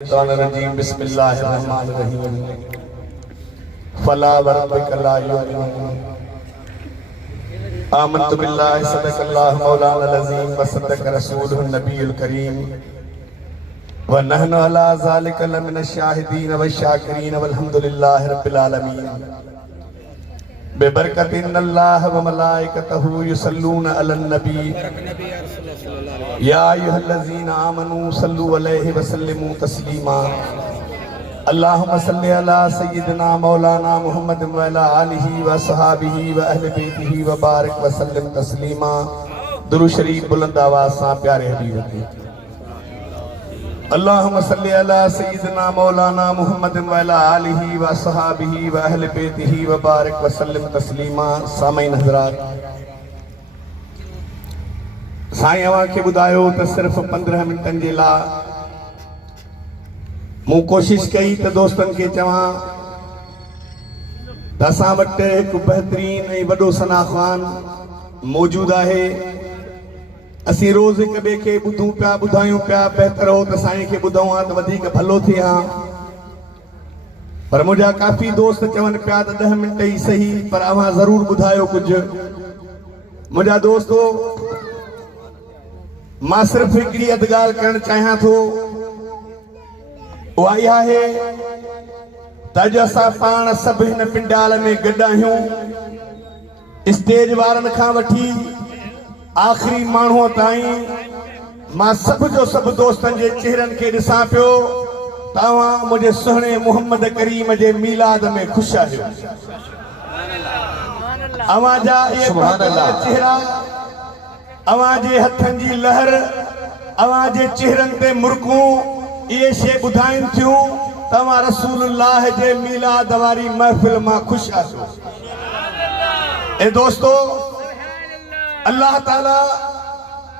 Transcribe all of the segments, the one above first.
बिस्मिल्लाहिर्रहमानिर्रहीम फला वरब्बिका ला युमिनून आमनतु बिल्लाहि सदक़ल्लाहु मौलाना अज़ीम व सदक़ रसूलुहुन नबियुल करीम व नहनु अला ज़ालिका लमिनश शाहिदीन व शाकिरीन वल्हम्दुलिल्लाहि रब्बिल आलमीन बेबरकति इन्नल्लाह व मलाइकतहु युसल्लूना अलन नबी या अय्युहल्लज़ीना आमनू सल्लु अलैहि व सल्लिमू तस्लीमा अल्लाहुम्मा सल्लि अला सय्यिदिना मौलाना मुहम्मद व अला आलिहि व असहाबिहि व अहले बैतिहि व बारिक व सल्लिम तस्लीमा। दुरूद शरीफ बुलंद आवाज सां प्यारे हबीब के अल्लाहुम्मा सल्लि अला सय्यिदिना मौलाना मुहम्मद व अला आलिहि व असहाबिहि व अहले बैतिहि व बारिक व सल्लिम तस्लीमा। सामईन हज़रात, साईं अवां खे ॿुधायो त सिर्फ़ 15 मिंटनि जे लाइ मूं कोशिश कई त दोस्तनि खे चवां त असां वटि हिकु बहितरीन ऐं वॾो सनाख़वान मौजूदु आहे। असीं रोज़ हिक ॿिए खे ॿुधूं पिया ॿुधायूं पिया, बहितर हो त साईं खे ॿुधूं हा त वधीक भलो थिए हा। पर मुंहिंजा काफ़ी दोस्त चवनि पिया त 10 मिंट ई सही, पर अव्हां ज़रूरु ॿुधायो कुझु। मुंहिंजा दोस्तो, मां सिर्फ़ हिकिड़ी अधु ॻाल्हि करणु चाहियां थो, उहा इहा आहे त अॼु असां पाण सभु हिन पिंडाल में गॾु आहियूं। स्टेज वारनि खां वठी आख़िरी माण्हूअ ताईं मां सभु जो सभु दोस्तनि जे चेहरनि खे ॾिसां पियो। तव्हां मुंहिंजे सुहिणे मुहम्मद करीम जे मीलाद में ख़ुशि आहियो। अव्हां जा इहे चेहरा, अवां जे हथनि जी लहर, अवां जे चेहरनि ते मुर्कूं, इहे शइ ॿुधाइनि थियूं तव्हां रसूलुल्लाह जे मीलाद वारी महफ़िल मां ख़ुशि आहियो। ऐं दोस्तो, अल्लाह ताला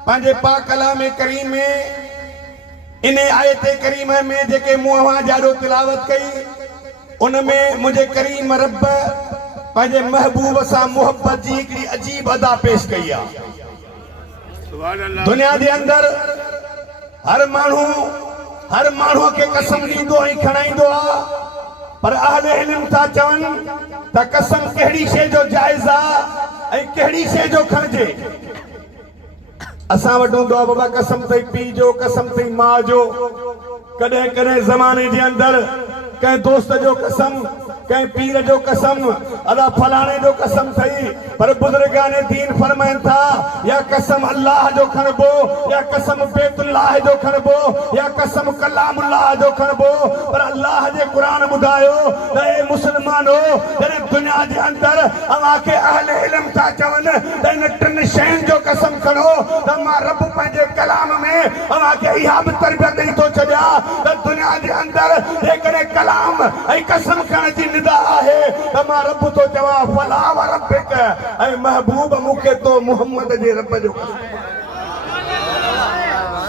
पंहिंजे पाक कलाम करीम में इन आयत करीम में जेके मूं अवां जाॾो तिलावत कई, उन में मुंहिंजे करीम रब पंहिंजे महबूब सां मुहबत जी हिकिड़ी अजीब अदा पेश कई आहे। दुनिया जे अंदर हर माण्हू खे कसम ॾींदो ऐं खणाईंदो आहे, पर अहले इल्म था चवनि त कसम कहिड़ी शइ जो जाइज़ आहे ऐं कहिड़ी शइ जो खणिजे। असां वटि हूंदो आहे बाबा कसम अथई पीउ जो, कसम अथई माउ जो। कॾहिं कॾहिं ज़माने जे अंदरि कंहिं दोस्त जो कसम, कंहिं पीर जो कसम, अदा फलाणे जो कसम थई, पर बुजुर्गाने दीन फरमाइनि था या कसम अल्लाह जो खणबो, या कसम बैतुल्लाह जो खणबो, या कसम कलामुल्लाह जो खणबो। पर अल्लाह जे क़ुरान ॿुधायो त ए मुस्लमानो, जॾहिं दुनिया जे अंदरि अव्हां खे अहले इल्म था चवनि त इन 3 शयुनि जो कसम खणो, त मां रब पंहिंजे कलाम में अव्हां खे इहा बि तरबियत ॾेई थो छॾियां त दुनिया जे अंदरि जेकॾहिं कलाम ऐं कसम खणण जी निदा आहे त मां रब तो चवां फला व रब्बिक, ऐं महबूब मूंखे तो मुहम्मद जे रब जो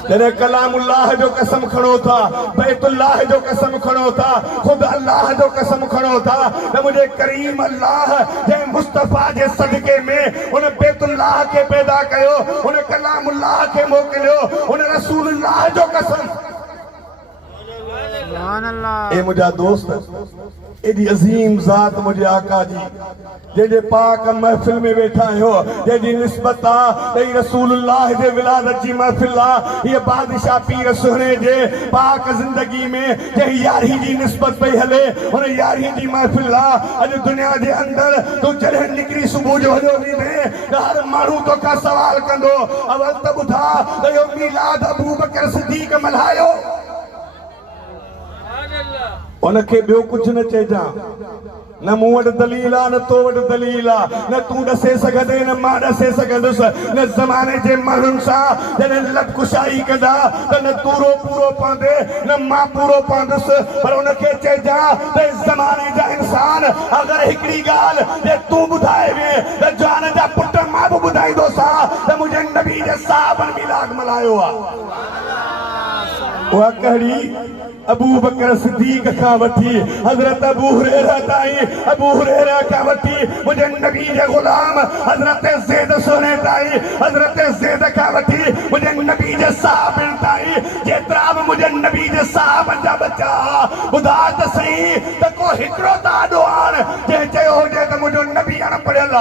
जॾहिं कलामुल्लाह जो कसम खणो था, बैतुल्लाह जो कसम खणो था, ख़ुद अल्लाह जो कसम खणो था त मुंहिंजे करीम अल्लाह जे मुस्तफ़ा जे सदके में उन बैतुल्लाह खे पैदा कयो, उन कलामुल्लाह खे मोकिलियो, उन रसूलुल्लाह जो कसम। ए मुंहिंजा दोस्त, एडी अजीम ज़ात मुंहिंजे आका जी, जंहिंजे पाक महफ़िल में वेठा आहियो, जंहिंजी निस्बत आहे त रसूलुल्लाह जे विलादत जी महफ़िल आहे। हीअ बादशाह पीर सुहिणे जे पाक ज़िंदगी में जंहिं यारी जी निस्बत पई हले, हुन यारी जी महफ़िल आहे। अॼु दुनिया जे अंदरि तूं जॾहिं निकिरी सुबुह जो हलियो वेंदे त हर माण्हू तोखां सवाल कंदो, अवल त ॿुधा त इहो मीलाद अबू बकर सिद्दीक़ मल्हायो। उनखे ॿियो कुझु न चइजां, न मूं वटि दलील आहे, न तो वटि दलील आहे, न तूं ॾसे सघंदे न मां ॾसे सघंदुसि। न ज़माने जे माण्हुनि सां जॾहिं लबकुशाई कंदा त न तूरो पूरो पवंदे न मां पूरो पवंदुसि, पर उनखे चइजां त ज़माने जा इंसान अगरि हिकिड़ी ॻाल्हि जे तूं ॿुधाए वे त जान जा पुट मां बि ॿुधाईंदोसां त मुंहिंजे नबी जे साहबनि मीलाद मल्हायो आहे। उहा कहिड़ी अबू बकर सिद्दीक का वठी हजरत अबू हुरैरा ताई अबू हुरैरा का वठी मुझे नबी जे गुलाम हजरत ज़ैद सोने ताई हजरत ज़ैद का वठी मुझे नबी जे साहब ताई जेतरा भी मुझे नबी जे साहब जा बचा खुदा त सही त को हिकड़ो ता दुआन जे चयो हुजे त मुझो नबी अन पढ़ियल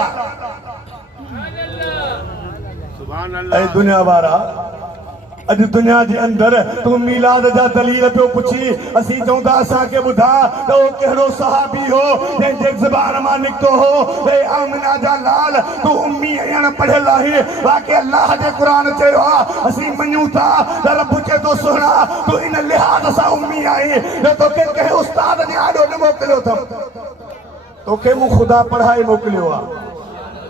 सुभान अल्लाह ऐ दुनिया वारा अज दुनिया के अंदर तू मीलाद जा दलील पे पुछी असी चौंदा असा के बुधा तो केड़ो सहाबी हो जे ज़बान मा निकतो हो ए आमिना जा लाल तू उम्मी अण पढ़ियल आहे बाकी अल्लाह जे कुरान चयो असी मन्यू था त रब के तो सुना तू इन लिहाज सा उम्मी आहे न तो के कहे उस्ताद ने आडो न मोकलियो थम तो के मु खुदा पढ़ाई मोकलियो आ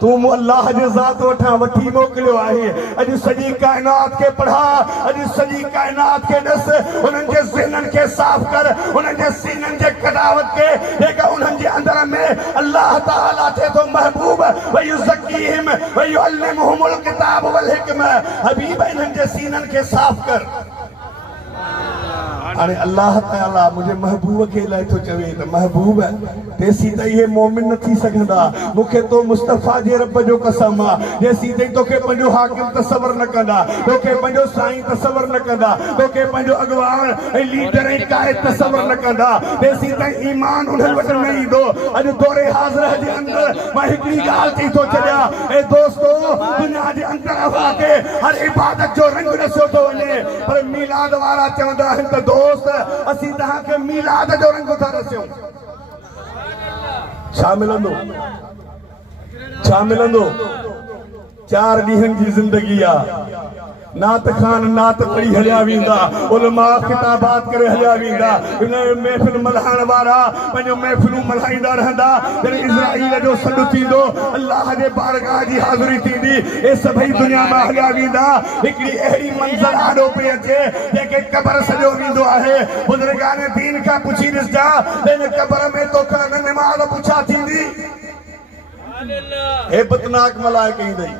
तू अल्लाह जे ज़ात वठा वठी मोकलियो आहे अज सजी कायनात के पढ़ा अज सजी कायनात के दस उनन के ज़हनन के साफ कर उनन के सीनन के कदावत के एक उनन जे अंदर में अल्लाह ताला थे तो महबूब व युज़क्कीहिम व युअल्लिमुहुमुल किताब वल हिकमा हबीब इनन के सीनन के साफ कर अरे अल्लाह ताला मुझे महबूब के लाए तो चवे त महबूब तेसी त ये मोमिन न थी सकंदा मुखे तो मुस्तफा जे रब जो कसम आ जेसी तई तोखे पंजो हाकिम तसवर न कंदा तोखे पंजो साईं तसवर न कंदा तोखे पंजो अगवान ए लीडर ए कायद तसवर न कंदा तेसी तई ईमान उन वट नहीं दो अज दौरे हाज़िर जे अंदर मैं हिकड़ी गाल थी तो चलिया ए दोस्तो दुनिया जे अंदर अवा के हर इबादत जो रंग रसो तो वने पर मीलाद वाला चवंदा आहिनि त दोस्त असी तहां के मीलाद जो रंग था रसियो छा मिलंदो 4 ॾींहनि जी ज़िंदगी आ नात खान नात पढ़ी हलिया वींदा उलमा किताबात करे हलिया वींदा इन महफिल मल्हाइण वारा पंहिंजो महफिलूं मल्हाईंदा रहंदा जॾहिं इज़राइल जो सॾु थींदो अल्लाह जे बारगाह जी हाज़िरी थींदी ए सभई दुनिया मां हलिया वींदा हिकिड़ी अहिड़ी मंज़र आॾो पई अचे जंहिंखे क़बर सॼो वेंदो आहे बुज़ुर्गान दीन खां पुछी ॾिसजा हिन क़बर में तोखां निमाज़ पुछा थींदी हेबतनाक मलाइक ईंदई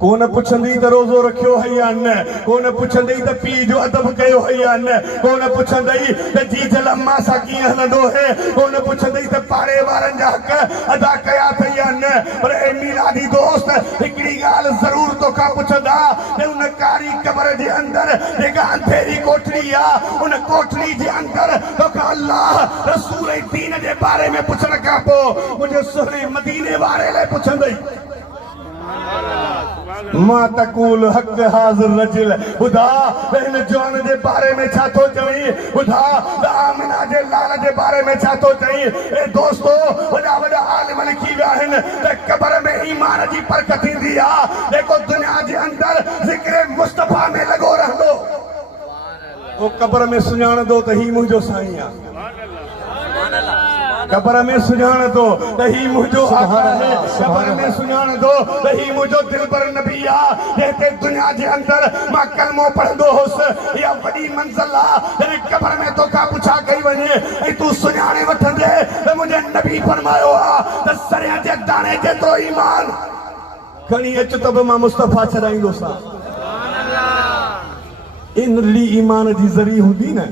कोन पुछंदी त रोज़ो रखियो है या न कोन पुछंदी त पी जो अदब कयो है या न कोन पुछंदी त जीजल अम्मा सां कीअं हलंदो है कोन पुछंदी त पाड़े वारनि जा हक़ अदा कया अथई या न पर ए मीलादी दोस्त हिकिड़ी ॻाल्हि ज़रूर तोखां पुछंदा त उन कारी क़बर जे अंदर जेका अंधेरी कोठड़ी आहे उन कोठड़ी जे अंदर तोखां अल्लाह रसूल ऐं दीन जे बारे में पुछण खां पोइ मुंहिंजे सुहिणे मदीने वारे लाइ पुछंदई मां तकूल हक़ हाज़िर रजिल खुदा बहन जवान जे बारे में छा थो चई खुदा आमिना जे लाल जे बारे में छा थो चई ए दोस्तो वॾा वॾा आलिम लिखी विया आहिनि त क़बर में ईमान जी परख थींदी आहे जेको दुनिया जे अंदर ज़िक्र मुस्तफा में लॻो रहंदो वो क़बर में सुञाणंदो त ही मुंहिंजो साईं आहे क़बर में सुञाण दो त ही मुंहिंजो आका है क़बर में सुञाण दो त ही मुंहिंजो दिलबर नबी आहे जंहिंते दुनिया जे अंदर मां कलमो पढ़ंदो हुउसि इहा वॾी मंज़िल आहे जॾहिं क़बर में तोखां पुछा कई वञे ऐं तूं सुञाणे वठंदे त मुंहिंजे नबी फरमायो आहे त सरिया जे दाणे जेतिरो ईमान खणी अच त बि मां मुस्तफा छॾाईंदोसां इन ली ईमान जी ज़री हूंदी न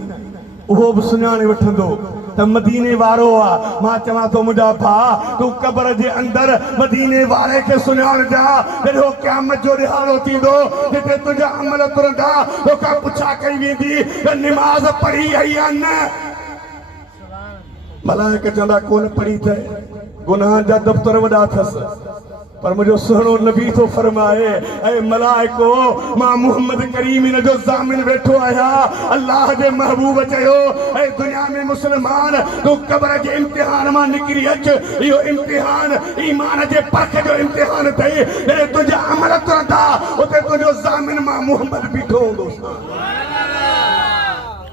उहो बि सुञाणे वठंदो त मदीने वारो आहे मां चवां थो मुंहिंजा भाउ तूं क़बर जे अंदर मदीने वारे खे सुञाण जा जॾहिं क़यामत जो ॾिहाड़ो थींदो जिते तुंहिंजा अमल तुरंदा तोखां पुछा कई वेंदी त निमाज़ पढ़ी आई या न मलाइक चवंदा कोन पढ़ी अथई गुनाह जा दफ़्तर वॾा अथसि पर मुझे सुनो नबी तो फरमाए ऐ मलाइको मां मोहम्मद करीम इन जो ज़ामिन बैठो आया अल्लाह जे महबूब चयो ऐ दुनिया में मुसलमान तू क़बर के इम्तिहान मां निकरी अच यो इम्तिहान ईमान जे परख जो इम्तिहान थई जॾहिं तुंहिंजा अमल तुरंदा उते तुंहिंजो ज़ामिन मां मोहम्मद बीठो हूंदो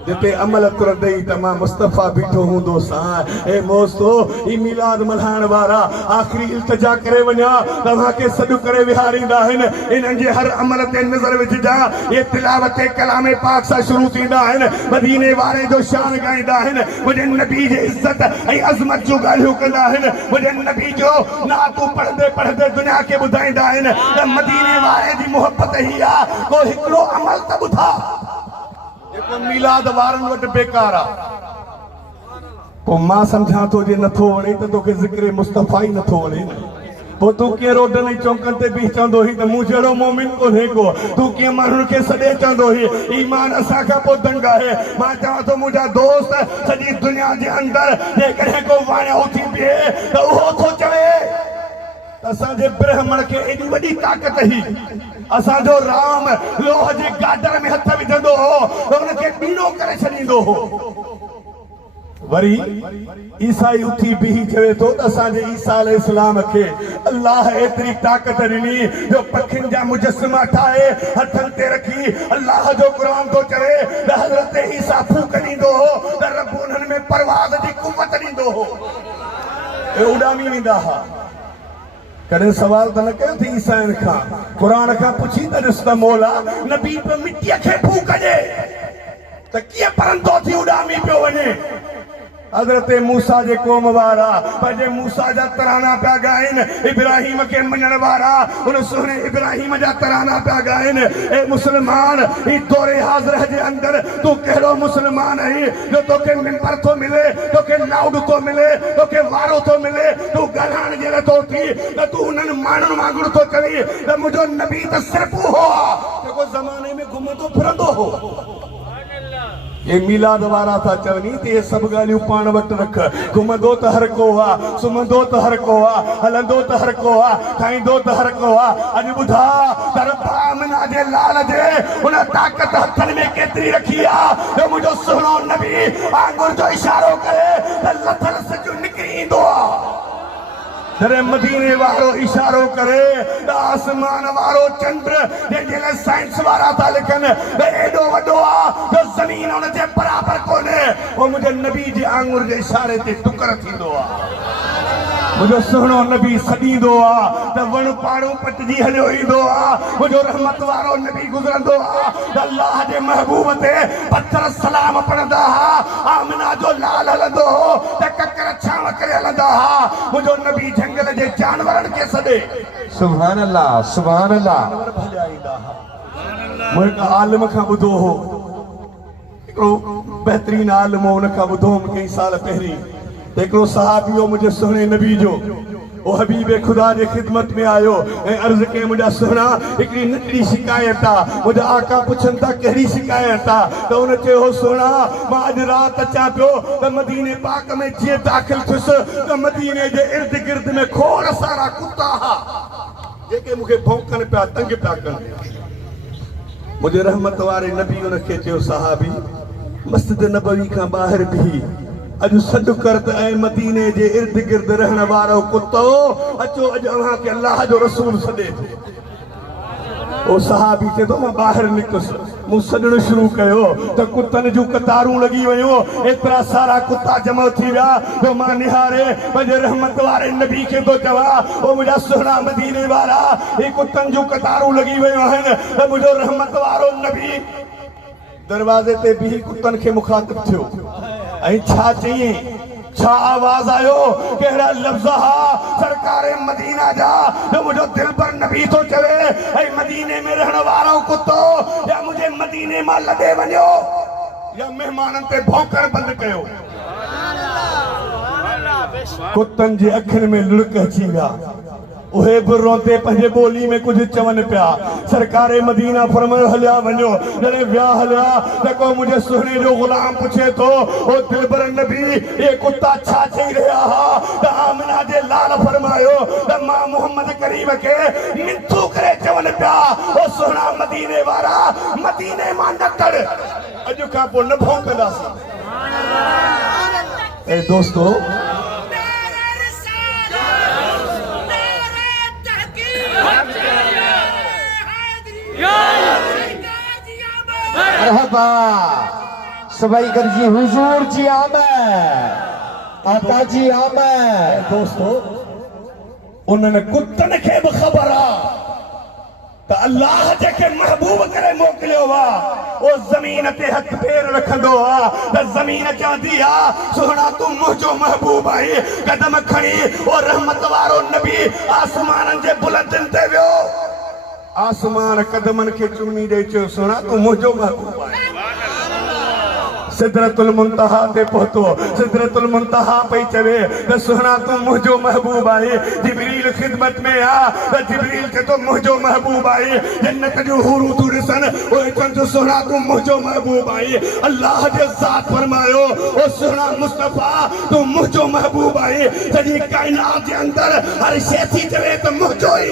जिते अमल तुरंदई त मां मुस्तफा बीठो हूंदोसां ए मोस्तो ई मिलाद मल्हाइण वारा आख़िरी इल्तिजा करे वञा तव्हांखे सॾु करे विहारींदा आहिनि इन्हनि जे हर अमल ते नज़र विझिजा ये तिलावत कलाम पाक सां शुरू थींदा आहिनि मदीने वारे जो शान ॻाईंदा आहिनि मुंहिंजे नबी जे इज़त ऐं अज़मत जूं ॻाल्हियूं कंदा आहिनि मुंहिंजे नबी जो नातूं पढ़ंदे पढ़ंदे दुनिया खे ॿुधाईंदा आहिनि त मदीने वारे जी मोहबत ई आहे को हिकिड़ो अमल त ॿुधा जेको मीलाद वारनि वटि बेकार आहे पोइ मां सम्झां थो जे नथो वणे त तोखे ज़िक्र मुस्तफ़ा ई नथो वणे पोइ तूं कीअं रोडनि ऐं चौकनि ते बीह चवंदो हुई त मूं जहिड़ो मोमिन कोन्हे को तूं कीअं माण्हुनि खे सॾे चवंदो हुई ईमान असांखां पोइ दंग आहे मां चवां थो मुंहिंजा दोस्त सॼी दुनिया जे अंदरि जेकॾहिं को वाणियो थी बीहे त उहो थो चवे त असांजे ब्रह्मण खे एॾी वॾी ताक़त हुई असांजो राम लोह जे गाडर में हथ विझंदो हो त हुनखे ॿीणो करे छॾींदो हो वरी ईसाई उथी बीही चवे थो त असांजे ईसा अलैहिस्सलाम खे अल्लाह एतिरी ताक़त ॾिनी जो पखियुनि जा मुजस्समा ठाहे हथनि ते रखी अल्लाह जो क़ुरान थो चवे त हज़रत ईसा फूक ॾींदो हो त रब उन्हनि में परवाज़ जी कुवत ॾींदो हो ऐं उॾामी वेंदा हुआ कॾहिं सवाल त न कयो थी ईसाइनि खां क़ुरान खां पुछी त ॾिस त मौला नबी पियो मिटीअ खे फूक ॾे त कीअं परंदो थी उॾामी पियो वञे हज़रत मूसा जे क़ौम वारा पंहिंजे मूसा जा तराना पिया ॻाइनि इब्राहिम खे मञण वारा उन सुहिणे इब्राहिम जा तराना पिया ॻाइनि ए मुस्लमान ही दौरे हाज़िर जे अंदरि तूं कहिड़ो मुस्लमान आहीं जो तोखे मिंबर थो मिले तोखे लाउड थो मिले तोखे वारो थो मिले तूं ॻाल्हाइण जे लाइ थो थी त तूं उन्हनि माण्हुनि वांगुरु थो चवी त मुंहिंजो नबी त सिर्फ़ उहो आहे जेको ज़माने में घुमंदो फिरंदो हो ये मीलाद वारा था चवनी त ये सब ॻाल्हियूं पाण वटि रख घुमंदो त हर को आहे सुम्हंदो त हर को आहे हलंदो त हर को आहे खाईंदो त हर को आहे अॼु ॿुधा त रब आमिना जे लाल जे उन ताक़त हथनि में केतिरी रखी आहे जो मुंहिंजो सुहिणो नबी आंगुर जो इशारो करे त लथल सिज निकिरी ईंदो आहे जॾहिं मदीने वारो इशारो करे त आसमान वारो चंड जंहिंजे लाइ साइंस वारा था लिखनि त एॾो वॾो आहे जो ज़मीन हुन जे बराबरि कोन्हे उहो मुंहिंजे नबी जे आंगुर जे इशारे ते टुकर थींदो आहे मुंहिंजो सुहिणो नबी सॾींदो आहे त वण पाणो पटिजी हलियो ईंदो आहे मुंहिंजो रहमत वारो नबी गुज़रंदो आहे त अल्लाह जे महबूब ते पथर सलाम पढ़ंदा हुआ आमिना जो लाल हलंदो हो त ककर छांव करे हलंदा हुआ मुंहिंजो नबी जंगल जे जानवरनि खे सॾे सुभान अल्लाह सुभान अल्लाह मूं हिकु आलिम खां ॿुधो हो हिकिड़ो बहितरीन आलिम हुन खां ॿुधो हुउमि कई साल पहिरीं हिकिड़ो सहाबियो मुंहिंजे सुहिणे नबी जो ओ हबीब खुदा जे ख़िदमत में आयो ऐं अर्ज़ कई मुंहिंजा सुहिणा हिकिड़ी नंढड़ी शिकायत आहे मुंहिंजा आका पुछनि था कहिड़ी शिकायत आहे त हुन चयो हो सुहिणा मां अॼु राति अचां पियो त मदीने पाक में जीअं दाख़िल थियुसि त मदीने जे इर्द गिर्द में खोड़ सारा कुता हुआ जेके मूंखे भौंकनि पिया तंग पिया कनि मुंहिंजे रहमत वारे नबी हुनखे चयो सहाबी मस्जिद नबवी खां ॿाहिरि बीही अॼु सॾु कर त ऐं मदीने जे इर्द गिर्द रहण वारो कुतो अचो अॼु अव्हांखे अल्लाह जो रसूल सॾे थो ओ सहाबी चए थो मां ॿाहिरि निकितुसि मूं सॾणु शुरू कयो त कुतनि जूं कतारूं लॻी वयूं एतिरा सारा कुता जमा थी विया जो मां निहारे पंहिंजे रहमत वारे नबी खे थो चवां ओ मुंहिंजा सुहिणा मदीने वारा ही कुतनि जूं कतारूं लॻी वयूं आहिनि त मुंहिंजो रहमत वारो नबी दरवाज़े ते बीही कुतनि खे मुखातिब थियो ऐं छा चईं छा आवाज़ आयो कहिड़ा लफ़्ज़ हा सरकार मदीना जा जो मुंहिंजो दिलबर नबी थो चवे ऐं मदीने में रहण वारो कुतो या मुंहिंजे मदीने मां लॾे वञो या महिमाननि ते भौंकण बंदि कयो कुतनि जे अखियुनि में लुड़क अची विया उहे बि रोते पंहिंजे ॿोली में कुझु चवनि पिया सरकार मदीना फरमायो हलिया वञो जॾहिं विया हलिया त को मुंहिंजे सुहिणे जो ग़ुलाम पुछे थो ओ दिलबर नबी ये कुता छा चई रहिया हुआ त आमिना जे लाल फरमायो त मां मोहम्मद करीम खे मिंथू करे चवनि पिया ओ सुहिणा मदीने वारा मदीने मां न कर अॼु खां पोइ न भौंकंदासीं ऐं दोस्तो मरहबा सबाई करजी हुजूर जी आमद आका जी आमद दोस्तो उन्हनि कुतनि खे बि ख़बर आहे त अल्लाह जेके महबूब करे मोकिलियो आहे ओ ज़मीन ते हथ पेर रखंदो आहे त ज़मीन चवंदी आहे सुहिणा तूं मुंहिंजो महबूब आहीं कदम खणी ओ रहमत वारो नबी आसमाननि जे बुलंदनि ते वियो आसमान कदमनि खे चुमी ॾेई चयो सुहिणा तूं मुंहिंजो महबूब आहीं सिदरतुल मुंतहा ते पहुतो सिदरतुल मुंतहा पई चवे त सुहिणा तूं मुंहिंजो महबूब आहे जिब्रील खिदमत में आ त जिब्रील चए थो मुंहिंजो महबूब आहे जन्नत जो हूरूं तूं ॾिसनि उहे चवनि थियूं सुहिणा तूं मुंहिंजो महबूब आहे अल्लाह जे ज़ात फरमायो ओ सुहिणा मुस्तफ़ा तूं मुंहिंजो महबूब आहे सॼी काइनात जे अंदरि हर शइ थी चवे त मुंहिंजो ई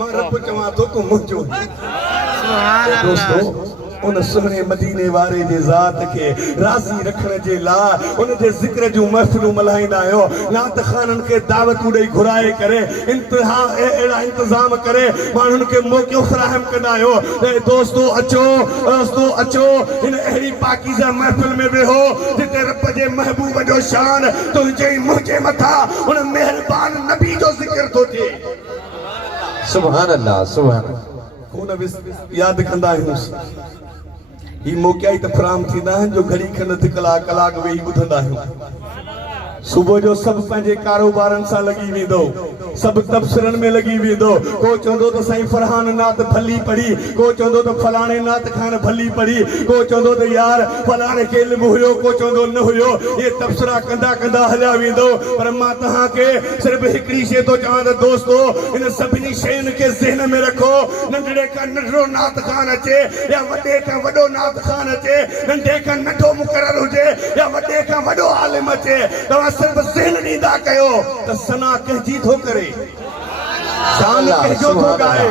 मां रब चवां थो तूं मुंहिंजो दोस्तो उन सुहिणे मदीने वारे जे ज़ात खे राज़ी रखण जे लाइ उन जे ज़िक्र जूं महफ़िलूं मल्हाईंदा आहियो नात ख़ाननि खे दावतूं ॾेई घुराए करे इंतिहा अहिड़ा इंतज़ाम करे माण्हुनि खे मौक़ो फ़राहम कंदा आहियो दोस्तो अचो हिन अहिड़ी पाकीज़ा महफ़िल में वेहो जिते रब जे महबूब जो शान तुंहिंजे मुंहिंजे मथां उन महिरबान नबी जो ज़िक्र थो थिए सुभान अल्लाह सुभान कोन यादि कंदा आहियूं ही मौक़ा ई त फराम थींदा आहिनि जो घड़ी खनि अधु कलाक वेही ॿुधंदा आहियूं सुबुह जो सभु पंहिंजे कारोबारनि सां लॻी वेंदो सभु तबसरनि में लॻी वेंदो को चवंदो त साईं फरहान नात भली पढ़ी को चवंदो त फलाणे नात खान भली पढ़ी को चवंदो त यार फलाणे खे इल्मु हुयो को चवंदो न हुयो इहे तबसरा कंदा कंदा हलिया वेंदो पर मां तव्हांखे सिर्फ़ु हिकिड़ी शइ थो चवां त दोस्तो इन सभिनी शयुनि खे ज़हन में रखो नंढड़े खां नंढड़ो नात खान अचे या वॾे खां वॾो नात खान अचे नंढे खां नंढो मुक़रर हुजे या वॾे खां वॾो आलिम अचे तव्हां सिर्फ़ु ज़हन ॾींदा कयो त सना कंहिंजी थो करे शान कंहिंजो थो ॻाए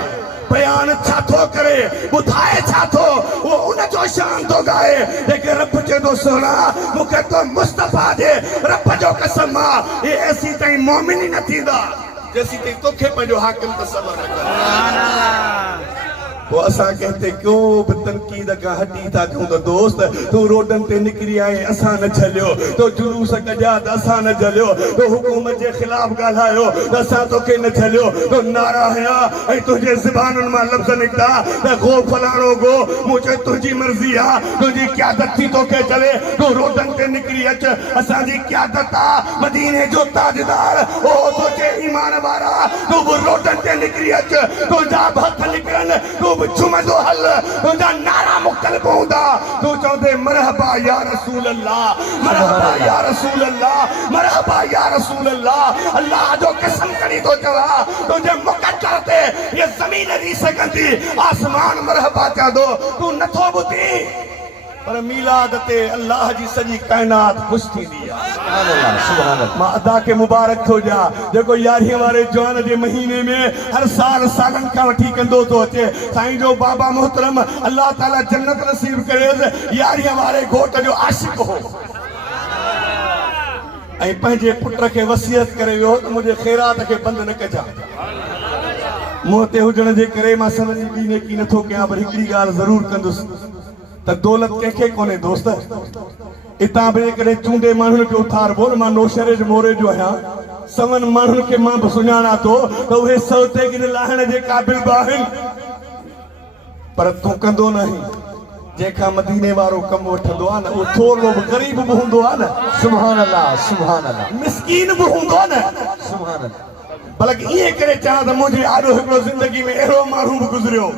बयान छा थो करे ॿुधाए छा थो उहो उनजो शान थो ॻाए जेके रब चए थो सुहिणा मूंखे तो मुस्तफ़ा जे रब जो कसम आहे इहे एसी ताईं मोमिन ई न थींदा जेसी ताईं तोखे पंहिंजो हाकिम तसवर न करे पोइ असां कंहिं को बि तनक़ीद खां हटी था कयूं त दोस्त तूं रोडनि ते निकिरी आए असां न झलियो तो जुलूस कढिया त असां न झलियो तो हुकूमत जे ख़िलाफ़ ॻाल्हायो त असां तोखे न झलियो तो नारा हया ऐं तुंहिंजे ज़बानुनि मां लफ़्ज़ निकिता त गो फलाणो गो मूं चयो तुंहिंजी मर्ज़ी आहे तुंहिंजी क़यादत थी तोखे चवे तूं रोडनि ते निकिरी अच असांजी क़यादत आहे मदीने जो ताजदार ओ तुंहिंजे ईमान वारा तूं बि रोडनि ते निकिरी अच तुंहिंजा हथ निकिरनि तूं बि झुमंदो हल तुंहिंजा नारा मुख़्तलिफ़ हूंदा तूं चवंदे मरहबा या रसूल अल्लाह मरहबा या रसूल अल्लाह मरहबा या रसूल अल्लाह अल्लाह जो कसम करी थो चवां तुंहिंजे मुक़द्दर ते ये ज़मीन री सघंदी आसमान मरहबा चवंदो तूं नथो ॿुधी पर मीलाद ते अल्लाह जी सॼी काइनात ख़ुशि थींदी आहे सुभान अल्लाह सुभान अल्लाह मां अदा खे मुबारक थो ॾियां जेको यारहीं वारे जवान जे महीने में हर साल सालनि खां वठी कंदो थो अचे साईं जो बाबा मोहतरम अल्लाह ताला जन्नत नसीब करेसि यारहीं वारे घोट जो आशिक़ हो ऐं पंहिंजे पुट खे वसियत करे वियो त मुंहिंजे ख़ैरात खे बंदि न कजां मुंहं ते हुजण जे करे मां समझी बि नेकी नथो कयां पर हिकिड़ी ॻाल्हि ज़रूरु कंदुसि त दौलत कंहिंखे कोन्हे दोस्त इतां बि करे चूंडे माण्हुनि खे उथारबो न मां नौशहरे जे मोरे जो आहियां सवन माण्हुनि खे मां बि सुञाणा थो त उहे सौते गिर लाहिण जे क़ाबिल बि आहिनि पर तूं कंदो न आहीं जंहिंखां मदीने वारो कमु वठंदो आहे न उहो थोरो बि ग़रीब बि हूंदो आहे न सुभान अल्लाह मिसकीन बि हूंदो आहे न सुभान अल्लाह बल्कि ईअं करे चवां त मुंहिंजे आॾो हिकिड़ो ज़िंदगी में अहिड़ो माण्हू बि गुज़रियो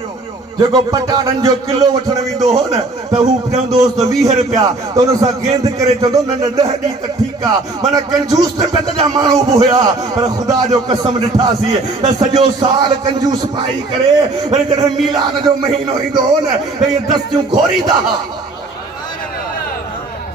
जेको पटाटनि जो किलो वठण वेंदो हो न त हू चवंदोसि त 20 रुपया त हुन सां गेंद करे चवंदो न 10 ॾींहं त ठीकु आहे माना कंजूस त पेट जा माण्हू बि हुया पर ख़ुदा जो कसम ॾिठासीं त सॼो साल कंजूस पाई करे वरी जॾहिं मीलाद जो महीनो ईंदो हो न त इहे दस्तियूं घोरींदा हुआ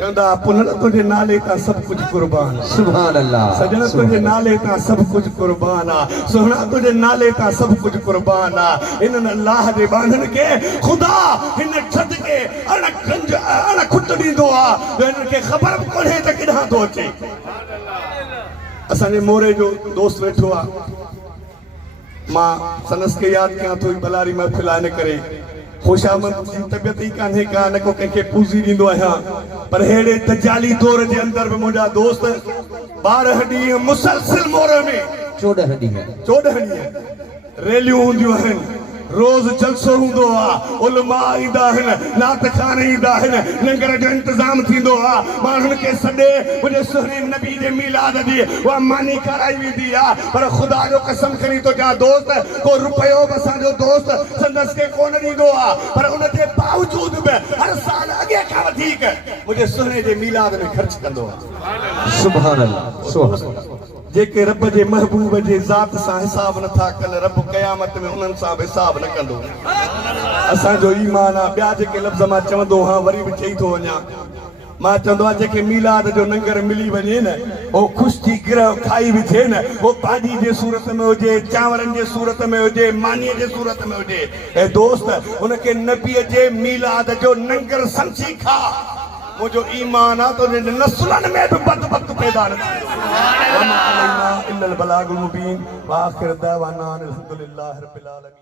चवंदा पुनर तुंहिंजे नाले तां सभु कुझु कुर्बान सुभान अल्लाह सजना तुंहिंजे नाले तां सभु कुझु कुर्बान आहे सुहिणा तुंहिंजे नाले तां सभु कुझु कुर्बान आहे इन्हनि अल्लाह जे बांधनि खे ख़ुदा हिन छत खे अण खुट ॾींदो आहे त हिननि खे ख़बर बि कोन्हे त किथां थो अचे असांजे मोरे जो दोस्त वेठो आहे मां सनस खे यादि कयां थो बलारी महफ़िल आहे इन करे खुशामद जी तबियत ई कान्हे का न को कंहिंखे पूज़ी ॾींदो आहियां पर अहिड़े तजाली दौर जे अंदरि बि मुंहिंजा दोस्त 12 ॾींहं मुसलसिल मोर में 14 ॾींहं रैलियूं हूंदियूं आहिनि रोज़ जलसो हूंदो आहे उलमा ईंदा आहिनि नात खान ईंदा आहिनि लंगर जो इंतज़ाम थींदो आहे माण्हुनि खे सॾे मुंहिंजे सुहिणे नबी जे मीलाद जी उहा मानी कराई वेंदी आहे पर ख़ुदा जो कसम खणी थो चवां दोस्त को रुपयो बि असांजो दोस्त संदसि खे कोन ॾींदो आहे पर उन जे बावजूद बि हर साल अॻे खां वधीक मुंहिंजे सुहिणे जे मीलाद में ख़र्च कंदो आहे सुभान अल्लाह सुभान अल्लाह जेके रब जे महबूब जे ज़ात सां हिसाब नथा कनि रब क़यामत में उन्हनि सां बि हिसाब न कंदो असांजो ईमान आहे ॿिया जेके लफ़्ज़ मां चवंदो हा वरी बि चई थो वञा मां चवंदो आहियां जेके मीलाद जो लंगर मिली वञे न उहो ख़ुशि थी गिरह खाई बि थिए न उहो भाॼी जे सूरत में हुजे चांवरनि जे सूरत में हुजे मानीअ जे सूरत में हुजे ऐं दोस्त उनखे नबीअ जे मीलाद जो लंगर सम्झी खा मुंहिंजो ईमान आहे त उन नसुलनि में बि बदबख्त पैदा न थींदो इल्लल बलागुल मुबीन व आखिर दअवाना अनिल हम्दुलिल्लाहि रब्बिल आलमीन।